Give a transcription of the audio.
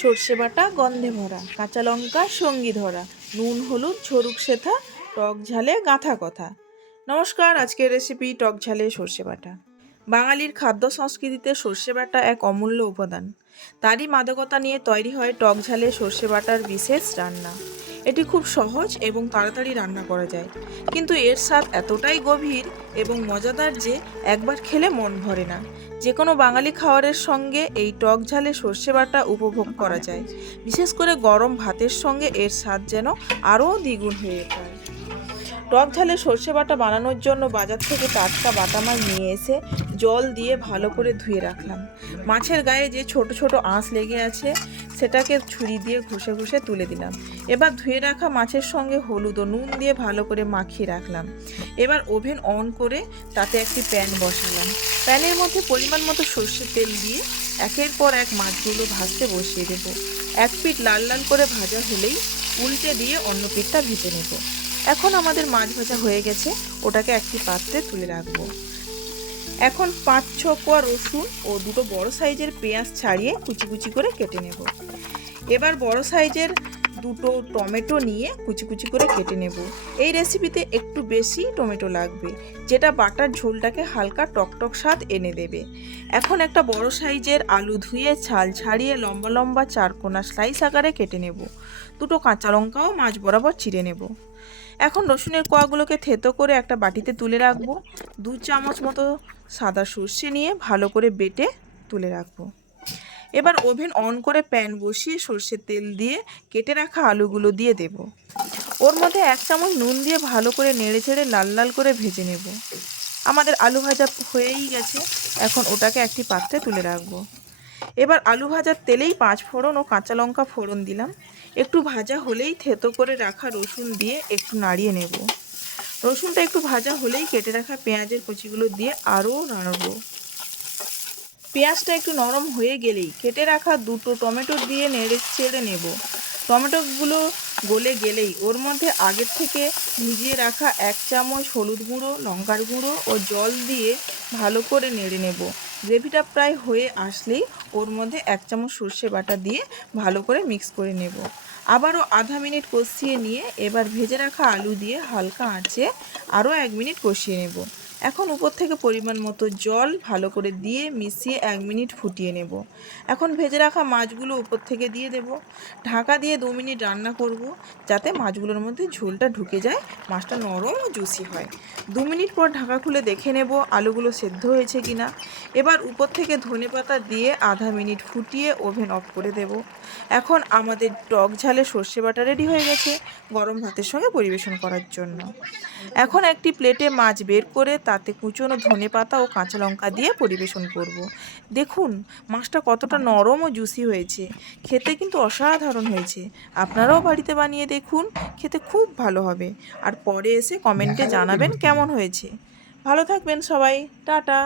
সর্ষে বাটা গন্ধে ভরা, কাঁচা লঙ্কা সঙ্গী ধরা, নুন হলুদ ঝরুক সেথা, টক ঝালে গাঁথা কথা। নমস্কার, আজকের রেসিপি টক ঝালে সর্ষে বাটা। বাঙালির খাদ্য সংস্কৃতিতে সর্ষে বাটা এক অমূল্য উপাদান। তারই মাদকতা নিয়ে তৈরি হয় টক ঝালে সর্ষে বাটার বিশেষ রান্না। এটি খুব সহজ এবং তাড়াতাড়ি রান্না করা যায়, কিন্তু এর স্বাদ এতটাই গভীর এবং মজাদার যে একবার খেলে মন ভরে না। যে কোনো বাঙালি খাবারের সঙ্গে এই টক ঝালে সর্ষে বাটা উপভোগ করা যায়। বিশেষ করে গরম ভাতের সঙ্গে এর স্বাদ যেন আরও দ্বিগুণ হয়ে যায়। টক ঝালে সর্ষে বাটা বানানোর জন্য বাজার থেকে টাটকা বাটা মাছ নিয়ে এসে জল দিয়ে ভালো করে ধুয়ে রাখলাম। মাছের গায়ে যে ছোট ছোট আঁশ লেগে আছে সেটাকে ছুরি দিয়ে ঘষে ঘষে তুলে দিলাম। এবার ধুয়ে রাখা মাছের সঙ্গে হলুদ ও নুন দিয়ে ভালো করে মাখিয়ে রাখলাম। এবার ওভেন অন করে তাতে একটি প্যান বসালাম। প্যানের মধ্যে পরিমাণ মতো সর্ষের তেল দিয়ে একের পর এক মাছগুলো ভাজতে বসিয়ে দেবো। এক পিঠ লাল লাল করে ভাজা হলেই উল্টে দিয়ে অন্য পিঠটা ভেজে নেব। এখন আমাদের মাছ ভাজা হয়ে গেছে, ওটাকে একটি পাত্রে তুলে রাখবো। এখন 5-6 কোয়া রসুন ও দুটো বড় সাইজের পেঁয়াজ ছাড়িয়ে কুচি কুচি করে কেটে নেব। এবার বড় সাইজের দুটো টমেটো নিয়ে কুচি কুচি করে কেটে নেব। এই রেসিপিতে একটু বেশি টমেটো লাগবে, যেটা বাটার ঝোলটাকে হালকা টকটক স্বাদ এনে দেবে। এখন একটা বড় সাইজের আলু ধুয়ে ছাল ছাড়িয়ে লম্বা লম্বা চারকোনা স্লাইস আকারে কেটে নেব। দুটো কাঁচা লঙ্কাও মাঝ বরাবর চিড়ে নেব। এখন রসুনের কোয়াগুলোকে থেতো করে একটা বাটিতে তুলে রাখবো। 2 চামচ মতো সাদা সর্ষে নিয়ে ভালো করে বেটে তুলে রাখবো। এবার ওভেন অন করে প্যান বসিয়ে সর্ষের তেল দিয়ে কেটে রাখা আলুগুলো দিয়ে দেব। ওর মধ্যে 1 চামচ নুন দিয়ে ভালো করে নেড়ে ছেড়ে লাল লাল করে ভেজে নেব। আমাদের আলু ভাজা হয়েই গেছে, এখন ওটাকে একটি পাত্রে তুলে রাখবো। এবার আলু ভাজার তেলেই 5 ফোড়ন ও কাঁচা লঙ্কা ফোড়ন দিলাম। একটু ভাজা হলেই থেতো করে রাখা রসুন দিয়ে একটু নাড়িয়ে নেব। রসুনটা একটু ভাজা হলেই কেটে রাখা পেঁয়াজের কুচিগুলো দিয়ে আরও নাড়ব। পেঁয়াজটা একটু নরম হয়ে গেলেই কেটে রাখা দুটো টমেটো দিয়ে নেড়ে চেড়ে নেব। টমেটোগুলো গলে গেলেই ওর মধ্যে আগের থেকে ভিজিয়ে রাখা 1 চামচ হলুদ গুঁড়ো, লঙ্কার গুঁড়ো ও জল দিয়ে ভালো করে নেড়ে নেব। গ্রেভিটা প্রায় হয়ে আসলেই ওর মধ্যে 1 চামচ সর্ষে বাটা দিয়ে ভালো করে মিক্স করে নেব। আবারও আধা মিনিট কষিয়ে নিয়ে এবার ভেজে রাখা আলু দিয়ে হালকা আঁচে আরও 1 মিনিট কষিয়ে নেব। এখন উপর থেকে পরিমাণ মতো জল ভালো করে দিয়ে মিশিয়ে 1 মিনিট ফুটিয়ে নেব। এখন ভেজে রাখা মাছগুলো উপর থেকে দিয়ে দেব। ঢাকা দিয়ে 2 মিনিট রান্না করব, যাতে মাছগুলোর মধ্যে ঝোলটা ঢুকে যায়, মাছটা নরম ও জুসি হয়। 2 মিনিট পর ঢাকা খুলে দেখে নেব আলুগুলো সেদ্ধ হয়েছে কিনা। এবার উপর থেকে ধনেপাতা দিয়ে আধা মিনিট ফুটিয়ে ওভেন অফ করে দেব। এখন আমাদের টক ঝালে সর্ষে বাটা রেডি হয়ে গেছে গরম ভাতের সঙ্গে পরিবেশন করার জন্য। এখন একটি প্লেটে মাছ বের করে তাতে কুচনো ধনেপাতা ও কাঁচা লঙ্কা দিয়ে পরিবেশন করব। দেখুন মাছটা কতটা নরম ও জুসি হয়েছে, খেতে কিন্তু অসাধারণ হয়েছে। আপনারাও বাড়িতে বানিয়ে দেখুন, খেতে খুব ভালো হবে। আর পরে এসে কমেন্টে জানাবেন কেমন হয়েছে। ভালো থাকবেন সবাই, টাটা।